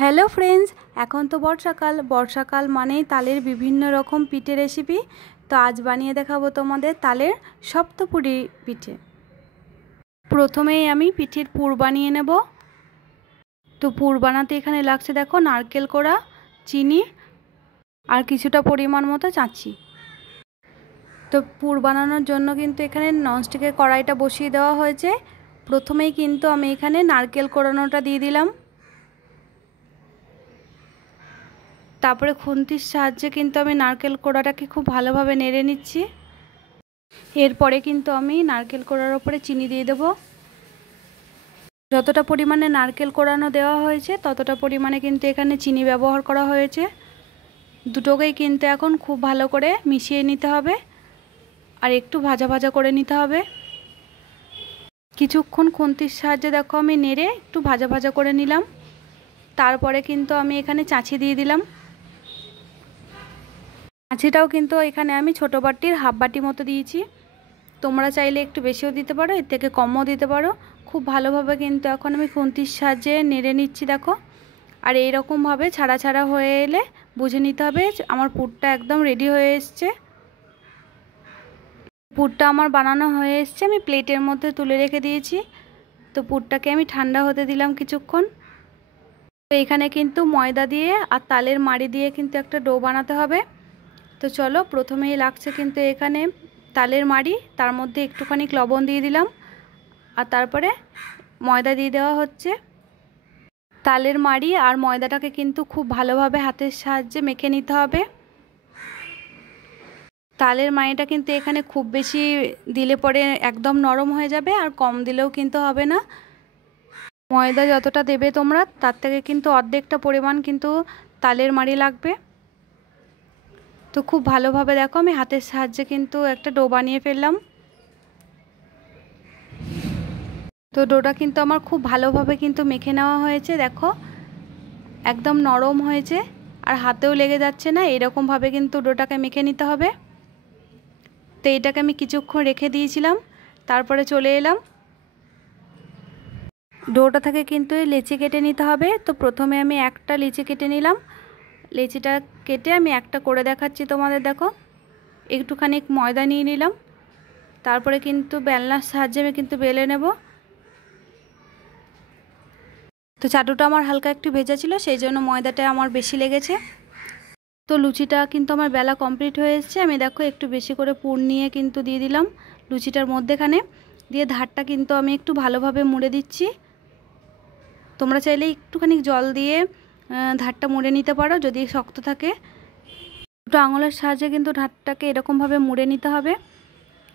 Hello friends, এখন তো বর্ষাকাল মানেই তালের বিভিন্ন রকম পিঠে রেসিপি। তো আজ বানিয়ে দেখাবো তোমাদের তালের সপ্তপুরি পিঠে। প্রথমেই আমি পিঠের পুর বানিয়ে নেব। তো পুর বানাতে এখানে লাগছে দেখো নারকেল কোড়া, চিনি আর কিছুটা পরিমাণ মতো চাঁচি। তো পুর বানানোর জন্য কিন্তু এখানে ননস্টিকের কড়াইটা বসিয়ে দেওয়া হয়েছে। প্রথমেই কিন্তু আমি এখানে নারকেল কোড়ানোটা দিয়ে দিলাম। তারপরে খুন্তির সাহায্যে কিন্তু আমি নারকেল কোড়াটাকে খুব ভালোভাবে নেড়ে নিচ্ছি। এরপরে কিন্তু আমি নারকেল কোড়ার ওপরে চিনি দিয়ে দেব। যতটা পরিমাণে নারকেল কোড়ানো দেওয়া হয়েছে ততটা পরিমাণে কিন্তু এখানে চিনি ব্যবহার করা হয়েছে। দুটোকেই কিন্তু এখন খুব ভালো করে মিশিয়ে নিতে হবে আর একটু ভাজা ভাজা করে নিতে হবে। কিছুক্ষণ খুন্তির সাহায্যে দেখো আমি নেড়ে একটু ভাজা ভাজা করে নিলাম। তারপরে কিন্তু আমি এখানে চাঁচি দিয়ে দিলাম। চাঁচিটাও কিন্তু এখানে আমি ছোটো বাটির হাফ বাটি মতো দিয়েছি। তোমরা চাইলে একটু বেশিও দিতে পারো, এর থেকে কমও দিতে পারো। খুব ভালোভাবে কিন্তু এখন আমি খুন্তির সাহায্যে নেড়ে নিচ্ছি দেখো। আর এইরকমভাবে ছাড়া ছাড়া হয়ে এলে বুঝে নিতে হবে আমার পুরটা একদম রেডি হয়ে এসছে। পুরটা আমার বানানো হয়ে এসছে, আমি প্লেটের মধ্যে তুলে রেখে দিয়েছি। তো পুরটাকে আমি ঠান্ডা হতে দিলাম কিছুক্ষণ। তো এখানে কিন্তু ময়দা দিয়ে আর তালের মাড়ি দিয়ে কিন্তু একটা ডো বানাতে হবে। তো চলো, প্রথমেই লাগছে কিন্তু এখানে তালের মাড়ি, তার মধ্যে একটুখানি লবণ দিয়ে দিলাম আর তারপরে ময়দা দিয়ে দেওয়া হচ্ছে। তালের মাড়ি আর ময়দাটাকে কিন্তু খুব ভালোভাবে হাতের সাহায্যে মেখে নিতে হবে। তালের মাড়িটা কিন্তু এখানে খুব বেশি দিলে পরে একদম নরম হয়ে যাবে, আর কম দিলেও কিন্তু হবে না। ময়দা যতটা দেবে তোমরা তার থেকে কিন্তু অর্ধেকটা পরিমাণ কিন্তু তালের মাড়ি লাগবে। তো খুব ভালোভাবে দেখো আমি হাতের সাহায্যে কিন্তু একটা ডো বানিয়ে ফেললাম। তো ডোটা কিন্তু আমার খুব ভালোভাবে কিন্তু মেখে নেওয়া হয়েছে দেখো, একদম নরম হয়েছে আর হাতেও লেগে যাচ্ছে না। এরকমভাবে কিন্তু ডোটাকে মেখে নিতে হবে। তো এটাকে আমি কিছুক্ষণ রেখে দিয়েছিলাম, তারপরে চলে এলাম। ডোটা থেকে কিন্তু লেচি কেটে নিতে হবে। তো প্রথমে আমি একটা লেচি কেটে নিলাম। লেচিটা কেটে আমি একটা করে দেখাচ্ছি তোমাদের দেখো। একটুখানি ময়দা নিয়ে নিলাম, তারপরে কিন্তু বেলনার সাহায্যে আমি কিন্তু বেলে নেব। তো চাটুটা আমার হালকা একটু ভেজা ছিল, সেই জন্য ময়দাটা আমার বেশি লেগেছে। তো লুচিটা কিন্তু আমার বেলা কমপ্লিট হয়ে এসেছে। আমি দেখো একটু বেশি করে পুর নিয়ে কিন্তু দিয়ে দিলাম লুচিটার মধ্যেখানে, দিয়ে ধারটা কিন্তু আমি একটু ভালোভাবে মুড়ে দিচ্ছি। তোমরা চাইলে একটুখানি জল দিয়ে ধারটা মুড়ে নিতে পারো যদি শক্ত থাকে। দুটো আঙুলের সাহায্যে কিন্তু ধারটাকে এরকমভাবে মুড়ে নিতে হবে।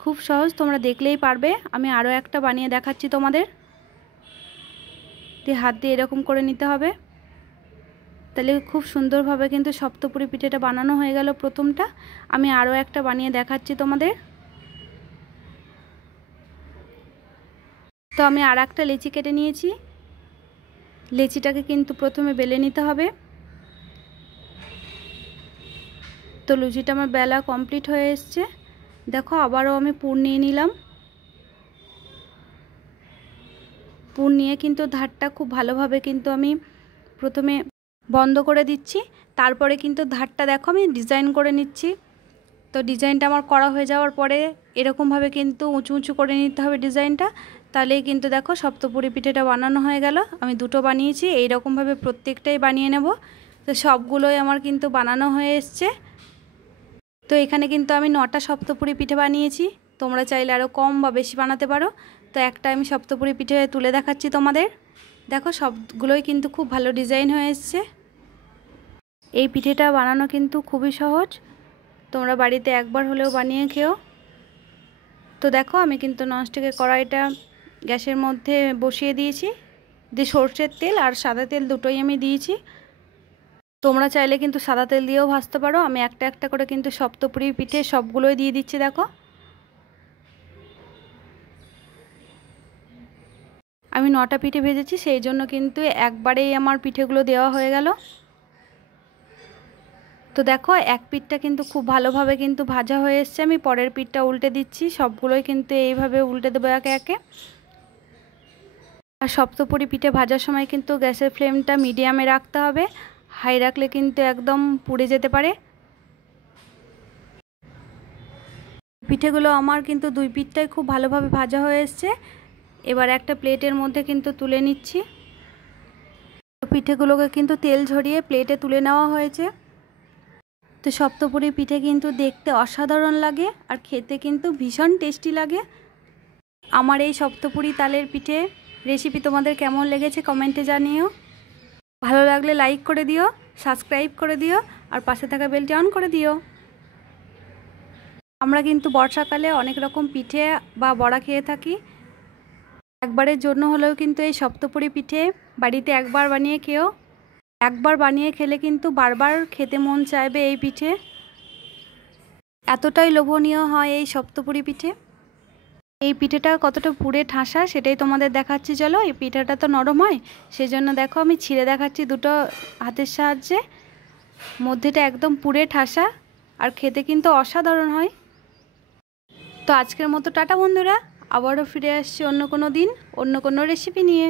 খুব সহজ, তোমরা দেখলেই পারবে। আমি আরও একটা বানিয়ে দেখাচ্ছি তোমাদের। দিয়ে হাত দিয়ে এরকম করে নিতে হবে, তাহলে খুব সুন্দরভাবে কিন্তু সপ্তপুরি পিঠেটা বানানো হয়ে গেল প্রথমটা। আমি আরও একটা বানিয়ে দেখাচ্ছি তোমাদের। তো আমি আর একটা লেচি কেটে নিয়েছি। লেচিটাকে কিন্তু প্রথমে বেলে নিতে হবে। তো লুচিটা আমার বেলা কমপ্লিট হয়ে এসছে দেখো। আবারও আমি পুর নিয়ে নিলাম। পুর নিয়ে কিন্তু ধারটা খুব ভালোভাবে কিন্তু আমি প্রথমে বন্ধ করে দিচ্ছি, তারপরে কিন্তু ধারটা দেখো আমি ডিজাইন করে নিচ্ছি। তো ডিজাইনটা আমার করা হয়ে যাওয়ার পরে এরকমভাবে কিন্তু উঁচু উঁচু করে নিতে হবে ডিজাইনটা, তাহলেই কিন্তু দেখো সপ্তপুরি পিঠেটা বানানো হয়ে গেল। আমি দুটো বানিয়েছি, এইরকমভাবে প্রত্যেকটাই বানিয়ে নেব। তো সবগুলোই আমার কিন্তু বানানো হয়ে এসছে। তো এখানে কিন্তু আমি 9টা সপ্তপুরি পিঠে বানিয়েছি। তোমরা চাইলে আরও কম বা বেশি বানাতে পারো। তো একটা আমি সপ্তপুরি পিঠে তুলে দেখাচ্ছি তোমাদের। দেখো সবগুলোই কিন্তু খুব ভালো ডিজাইন হয়ে এসছে। এই পিঠেটা বানানো কিন্তু খুবই সহজ, তোমরা বাড়িতে একবার হলেও বানিয়ে খেও। তো দেখো আমি কিন্তু ননস্টিকের কড়াইটা গ্যাসের মধ্যে বসিয়ে দিয়েছি, দিয়ে সরষের তেল আর সাদা তেল দুটোই আমি দিয়েছি। তোমরা চাইলে কিন্তু সাদা তেল দিয়েও ভাজতে পারো। আমি একটা একটা করে কিন্তু সপ্তপুরি পিঠে সবগুলোই দিয়ে দিচ্ছি দেখো। আমি 9টা পিঠে ভেজেছি, সেই জন্য কিন্তু একবারেই আমার পিঠেগুলো দেওয়া হয়ে গেল। তো দেখো এক পিঠটা কিন্তু খুব ভালোভাবে কিন্তু ভাজা হয়ে এসছে। আমি পরের পিঠটা উল্টে দিচ্ছি, সবগুলোই কিন্তু এইভাবে উল্টে দেবো একে একে। আর সপ্তপুরি পিঠে ভাজার সময় কিন্তু গ্যাসের ফ্লেমটা মিডিয়ামে রাখতে হবে, হাই রাখলে কিন্তু একদম পুড়ে যেতে পারে। পিঠেগুলো আমার কিন্তু দুই পিঠটাই খুব ভালোভাবে ভাজা হয়ে এসছে। এবার একটা প্লেটের মধ্যে কিন্তু তুলে নিচ্ছি। পিঠেগুলোকে কিন্তু তেল ঝরিয়ে প্লেটে তুলে নেওয়া হয়েছে। তো সপ্তপুরি পিঠে কিন্তু দেখতে অসাধারণ লাগে আর খেতে কিন্তু ভীষণ টেস্টি লাগে। আমার এই সপ্তপুরি তালের পিঠে রেসিপি তোমাদের কেমন লেগেছে কমেন্টে জানিও। ভালো লাগলে লাইক করে দিও, সাবস্ক্রাইব করে দিও আর পাশে থাকা বেলটি অন করে দিও। আমরা কিন্তু বর্ষাকালে অনেক রকম পিঠে বা বড়া খেয়ে থাকি। একবারের জন্য হলেও কিন্তু এই সপ্তপুরি পিঠে বাড়িতে একবার বানিয়ে খেও। একবার বানিয়ে খেলে কিন্তু বারবার খেতে মন চাইবে এই পিঠে। এতটাই লোভনীয় হয় এই সপ্তপুরি পিঠে। এই পিঠেটা কতটা পুড়ে ঠাসা সেটাই তোমাদের দেখাচ্ছি। চলো, এই পিঠাটা তো নরম হয়, সেজন্য দেখো আমি ছিঁড়ে দেখাচ্ছি দুটো হাতের সাহায্যে। মধ্যেটা একদম পুড়ে ঠাসা আর খেতে কিন্তু অসাধারণ হয়। তো আজকের মতো টাটা বন্ধুরা, আবারও ফিরে আসছি অন্য কোনো দিন অন্য কোনো রেসিপি নিয়ে।